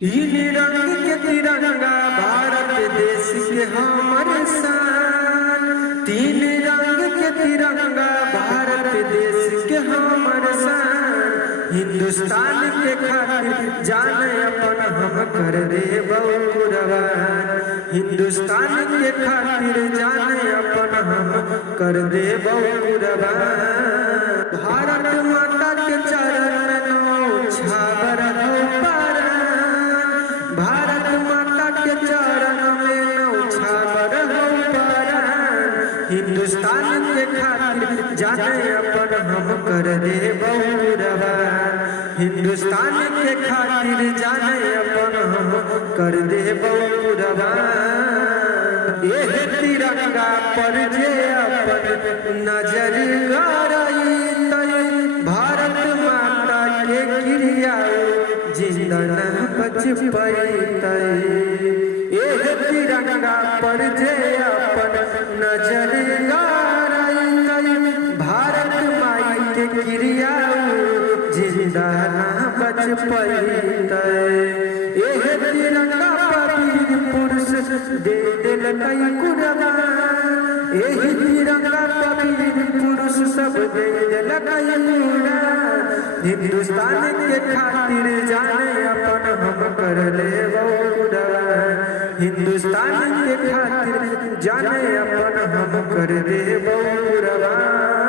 तीन रंग के तिरंगा भारत देश के हमर शान। तीन रंग के तिरंगा भारत देश के हमर शान। हिंदुस्तान के खातिर जान अपन हम कर देबौ कुर्बान। हिंदुस्तान के खातिर जान अपन हम कर देबौ कुर्बान। भारत माता के चरण नौ छावर हो परान। भारत माता के चरण में नौ छावर हो परान। हिंदुस्तान के खातिर जाने अपन हम कर देबौ कुर्बान। हिंदुस्तान के खातिर जाने अपन हम कर देबौ कुर्बान। एह तिरंगा पर जे अपन नजर गड़ई भारत माता के क्रिया जिंदा न बच पैतै। एह तिरंगा पर जे अपन नजर गड़ई भारत माई के क्रिया जिंदा न बच पैतै। एह तिरंगा पीर पुरुष दे देलकै कुर्बान। एही तिरंगा पीर पुरुष सब दे देलकै कुर्बान। हिंदुस्तान के खातिर जाने अपन हम कर लेबौ कुर्बान। हिंदुस्तान के खातिर जाने अपन हम कर देबौ कुर्बान।